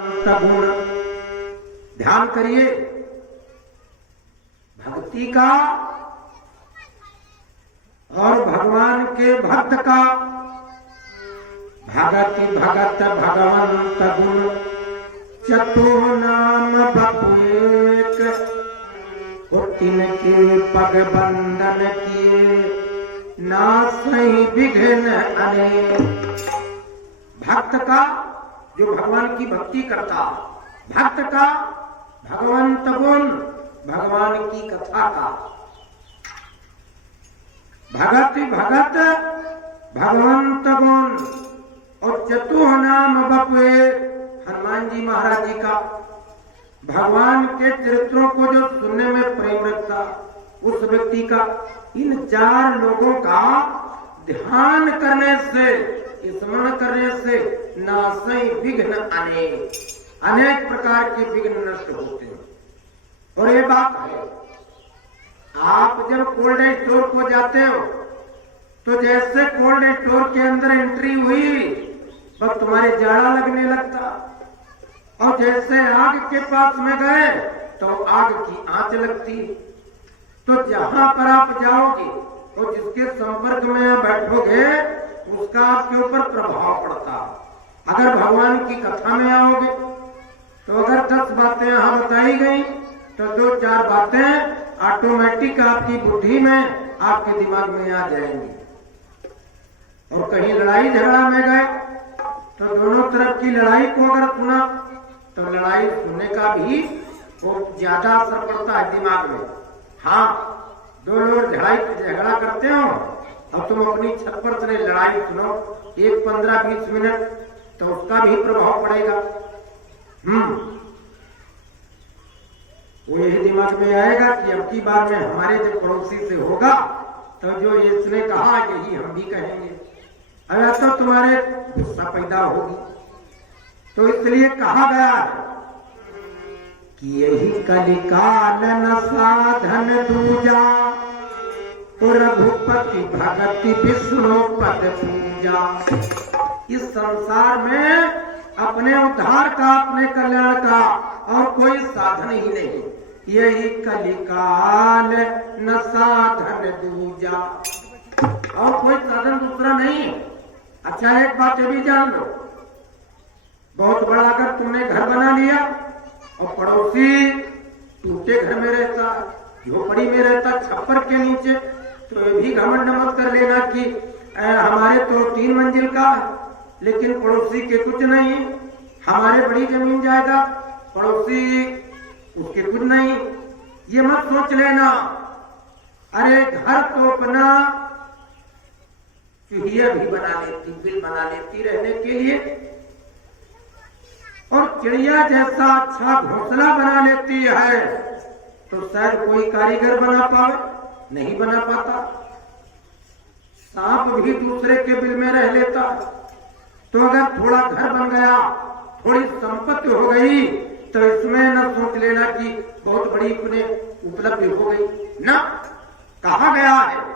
गुण ध्यान करिए भक्ति का और भगवान के भक्त का। भगति भगत भगवंत गुण चतु नाम बपुएक, तिनके पग बंधन किए नासहि विघ्न अनेक। भक्त का जो भगवान की भक्ति करता, भक्त का भगवंत गुण भगवान की कथा का। भगति भगत भगवंत गुण और चतुः नाम बपुए हनुमान जी महाराज जी का। भगवान के चरित्रों को जो सुनने में प्रेम रखता उस व्यक्ति का। इन चार लोगों का ध्यान करने से, स्मरण करने से नासै विघ्न अनेक, अनेक प्रकार के विघ्न नष्ट होते हैं। और ये बात है, आप जब कोल्ड स्टोर को जाते हो तो जैसे कोल्ड स्टोर के अंदर एंट्री हुई बस तुम्हारे जाड़ा लगने लगता, और जैसे आग के पास में गए तो आग की आंच लगती। तो जहां पर आप जाओगे और जिसके संपर्क में आप बैठोगे उसका आपके ऊपर प्रभाव पड़ता। अगर भगवान की कथा में आओगे तो अगर 10 बातें यहां बताई गई तो 2-4 बातें ऑटोमेटिक आपकी बुद्धि में, आपके दिमाग में आ जाएंगी। और कहीं लड़ाई झगड़ा में गए तो दोनों तरफ की लड़ाई को अगर सुना तो लड़ाई सुनने का भी वो ज्यादा असर पड़ता है दिमाग में। हाँ, 2 लोग झगड़ा करते हो और तुम अपनी छत पर से लड़ाई सुनो 15-20 मिनट तो उसका भी प्रभाव पड़ेगा। वो यही दिमाग में आएगा कि अब की बार में हमारे जब पड़ोसी से होगा तो जो इसने कहा यही हम भी कहेंगे, अगर तो तुम्हारे गुस्सा पैदा होगी। तो इसलिए कहा गया है कि यही कलिकाल न साधन दूजा, रघुपति भगति विष्णु पद पूजा। इस संसार में अपने उद्धार का, अपने कल्याण का और कोई साधन ही नहीं। यही कलिकाल न साधन दूजा, और कोई साधन दूसरा नहीं। अच्छा, एक बात ये भी जान लो, बहुत बड़ा अगर तुमने घर बना लिया और पड़ोसी टूटे घर में रहता, झोपड़ी में रहता, छप्पर के नीचे, तो ये भी घमंड मत कर लेना कि हमारे तो 3 मंजिल का लेकिन पड़ोसी के कुछ नहीं, हमारे बड़ी जमीन जायदाद पड़ोसी उसके कुछ नहीं। ये मत सोच लेना। अरे घर तो अपना चूहिया भी बना लेती, बिल बना लेती रहने के लिए, और चिड़िया जैसा अच्छा घोंसला बना लेती है तो शायद कोई कारीगर बना पावे, नहीं बना पाता। सांप भी दूसरे के बिल में रह लेता। तो अगर थोड़ा घर बन गया, थोड़ी संपत्ति हो गई तो इसमें न सोच लेना कि बहुत बड़ी अपने उपलब्धि हो गई ना। कहा गया है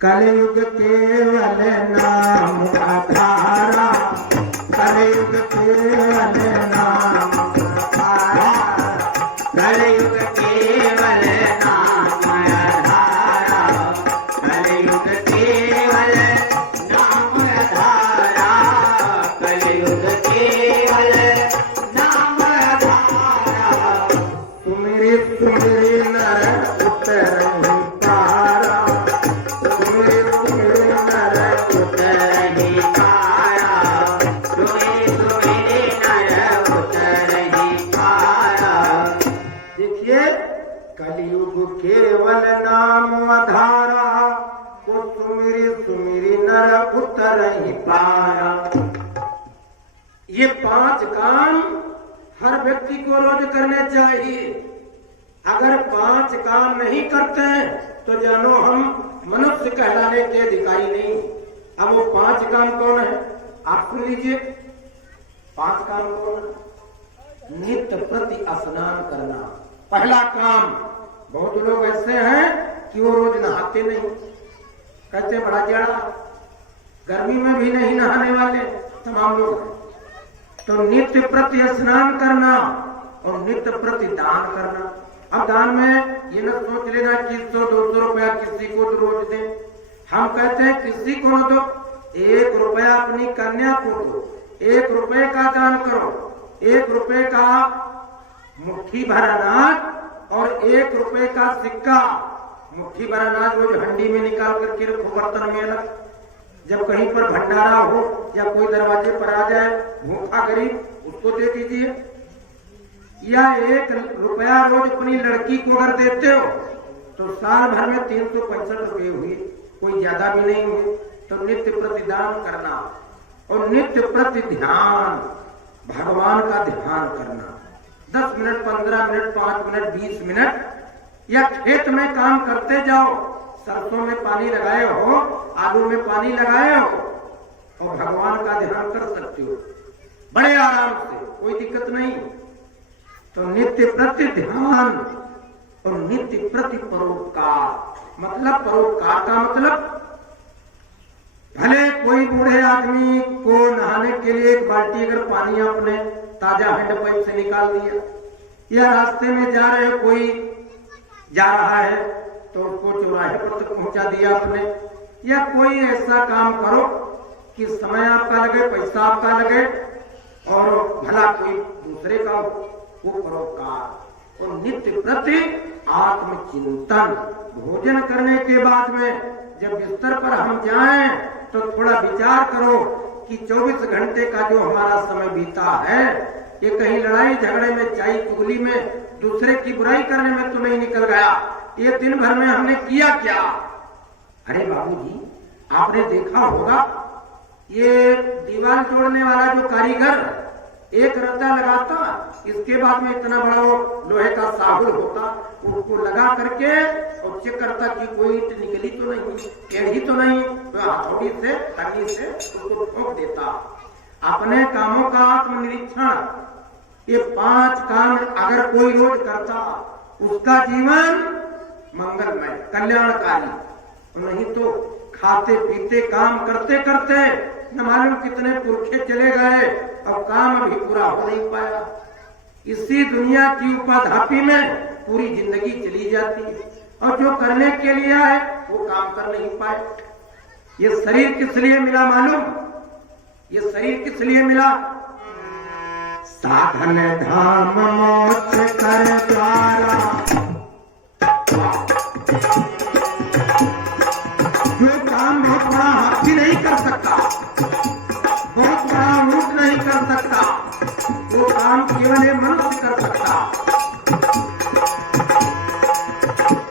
कलयुग केवल नाम आधारा, कलयुग केवल नाम आधारा, कलयुग केवल नाम आधारा, कलयुग केवल नाम आधारा, कलयुग केवल नाम आधारा। सुमिरि सुमिरि नर उतर केवल नाम आधारा, को सुमिरि सुमिरि नर उतर ही पाया। ये 5 काम हर व्यक्ति को रोज करने चाहिए। अगर 5 काम नहीं करते हैं तो जानो हम मनुष्य कहलाने के अधिकारी नहीं। अब वो 5 काम कौन है आप सुन लीजिए। 5 काम कौन है? नित्य प्रति स्नान करना पहला काम। बहुत लोग ऐसे हैं कि वो रोज नहाते नहीं, कहते बड़ा जाड़ा, गर्मी में भी नहीं नहाने वाले, तमाम लोग हैं। तो नित्य प्रति स्नान करना और नित्य प्रति दान करना। अब दान में ये न सोच लेना कि 100-200 रुपया किसी को तो रोज दे। हम कहते हैं किसी को न दो, 1 रुपया अपनी कन्या को दो, 1 रुपये का दान करो, 1 रुपये का मुट्ठी भर अनाज और 1 रुपये का सिक्का। मुट्ठी भर अनाज रोज हंडी में निकाल करके रखो, बर्तन में अलग। जब कहीं पर भंडारा हो या कोई दरवाजे पर आ जाए भूखा गरीब, उसको दे दीजिए। या 1 रुपया रोज अपनी लड़की को अगर देते हो तो साल भर में 365 रुपये हुए, कोई ज्यादा भी नहीं हुए। तो नित्य प्रतिदान करना और नित्य प्रति ध्यान, भगवान का ध्यान करना। 10 मिनट, 15 मिनट, 5 मिनट, 20 मिनट, या खेत में काम करते जाओ, सरसों में पानी लगाए हो, आलू में पानी लगाए हो और भगवान का ध्यान कर सकते हो बड़े आराम से, कोई दिक्कत नहीं। तो नित्य प्रति ध्यान और नित्य प्रति परोपकार। मतलब परोपकार का मतलब भले कोई बूढ़े आदमी को नहाने के लिए 1 बाल्टी अगर पानी आपने ताजा हैंडपाइप से निकाल दिया, या रास्ते में जा रहे कोई जा रहा है तो उसको चौराहे पर तक पहुंचा दिया आपने, या कोई ऐसा काम करो कि समय आपका लगे, पैसा आपका लगे और भला कोई दूसरे का हो, वो परोपकार। और नित्य प्रति आत्मचिंतन। भोजन करने के बाद में जब बिस्तर पर हम जाएं तो थोड़ा विचार करो कि 24 घंटे का जो हमारा समय बीता है, ये कहीं लड़ाई झगड़े में, चाई चुगली में, दूसरे की बुराई करने में तो नहीं निकल गया। ये दिन भर में हमने किया क्या? अरे बाबूजी, आपने देखा होगा ये दीवार जोड़ने वाला जो कारीगर एक रद्दा लगाता, इसके बाद में इतना बड़ा वो लोहे का साहुल होता, उसको लगा करके और चेक करता कि कोई ईंट निकली तो नहीं, टेढ़ी तो नहीं, तो हथौड़ी से, तंगी से उसको ठोक देता। अपने कामों का आत्मनिरीक्षण, ये 5 काम अगर कोई रोज करता, उसका जीवन मंगलमय, कल्याणकारी। नहीं तो खाते पीते काम करते करते न मालूम कितने पुरखे चले गए और काम अभी पूरा हो नहीं पाया। इसी दुनिया की उपाधापी में पूरी जिंदगी चली जाती है और जो करने के लिए आए वो काम कर नहीं पाए। ये शरीर किस लिए मिला मालूम? ये शरीर किस लिए मिला? साधन धाम मोक्ष कर द्वारा, जो काम बहुत बड़ा हाथी नहीं कर सकता, बहुत बड़ा ऊंट नहीं कर सकता, वो काम केवल एक मनुष्य कर सकता।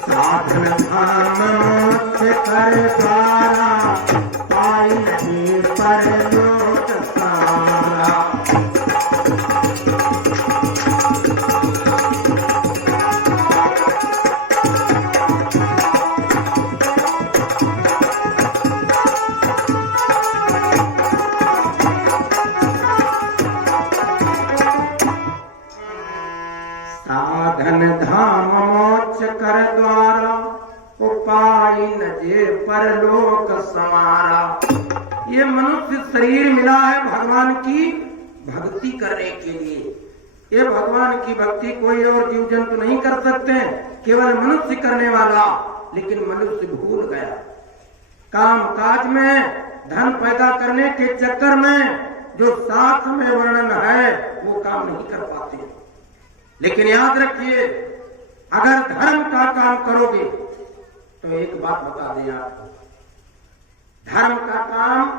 साधन धाम मोक्ष कर द्वारा, पाई नहीं परलोक सारा। साधन धाम मोक्ष कर द्वारा, उपाय न जे परलोक समारा। ये मनुष्य शरीर मिला है भगवान की भक्ति करने के लिए। ये भगवान की भक्ति कोई और जीव जंतु नहीं कर सकते, केवल मनुष्य करने वाला। लेकिन मनुष्य भूल गया, काम काज में धन पैदा करने के चक्कर में जो शास्त्र में वर्णन है वो काम नहीं कर पाते। लेकिन याद रखिए, अगर धर्म का काम करोगे तो एक बात बता दें आपको, धर्म का काम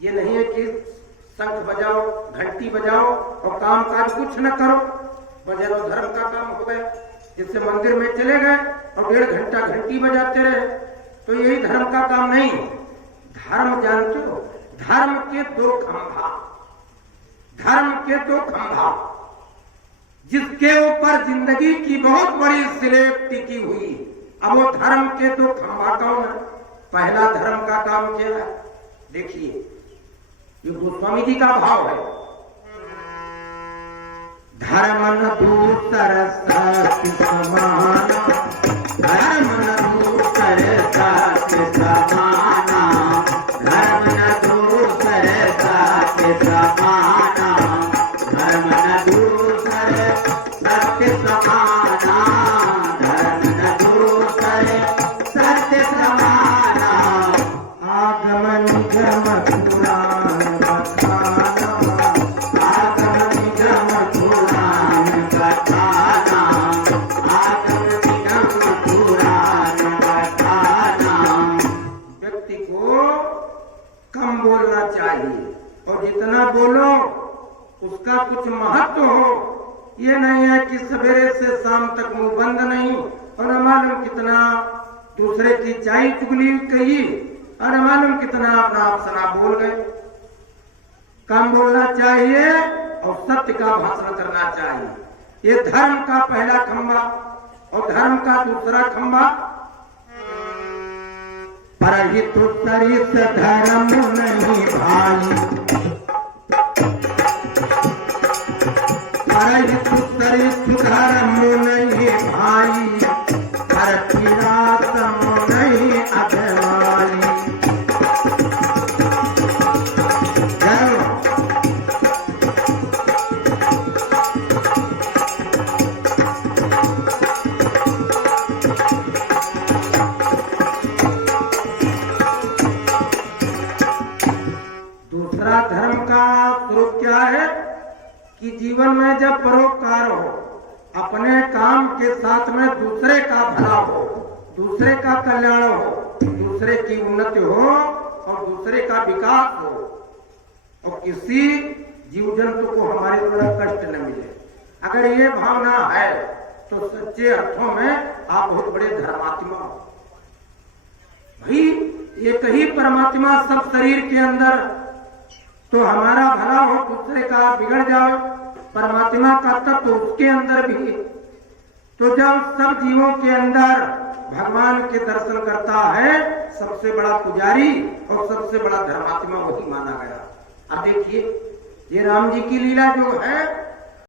ये नहीं है कि शंख बजाओ, घंटी बजाओ और काम काज कुछ न करो, बजाओ धर्म का काम हो गया। जैसे मंदिर में चले गए और 1.5 घंटा घंटी बजाते रहे तो यही धर्म का काम नहीं। धर्म जानते हो, धर्म के 2 खंभा, धर्म के 2 खंभा, जिसके ऊपर जिंदगी की बहुत बड़ी स्लेब टिकी हुई। अब वो धर्म के 2 खंभा कौन है? पहला धर्म का काम क्या है? देखिए, ये गोस्वामी जी का भाव है। धर्म न दूसर सत्य समाना, धर्म न दूसर सत्य समाना, धर्म न दूसर चाहिए, और जितना बोलो उसका कुछ महत्व हो। ये नहीं है कि सवेरे से शाम तक मुंह बंद नहीं, और मालूम कितना दूसरे की चाई चुगली कही, और मालूम कितना अपना अफसना बोल गए। कम बोलना चाहिए और सत्य का भाषण करना चाहिए। ये धर्म का पहला खंभा, और धर्म का दूसरा खंभा परहित सरित धर्म नहीं भाई, परहित सरित धर्म नहीं भाई, परथिरासम नहीं अभिमानी। दूसरा धर्म का स्वरूप क्या है कि जीवन में जब परोपकार हो, अपने काम के साथ में दूसरे का भला हो, दूसरे का कल्याण हो, दूसरे की उन्नति हो और दूसरे का विकास हो, और किसी जीव जंतु को हमारे द्वारा कष्ट न मिले। अगर ये भावना है तो सच्चे अर्थों में आप बहुत बड़े धर्मात्मा हो। भाई एक ही परमात्मा सब शरीर के अंदर, तो हमारा भला हो, दूसरे का बिगड़ जाए, परमात्मा का तत्व तो उसके अंदर भी। तो जब सब जीवों के अंदर भगवान के दर्शन करता है, सबसे बड़ा पुजारी और सबसे बड़ा धर्मात्मा वही माना गया। अब देखिए ये राम जी की लीला जो है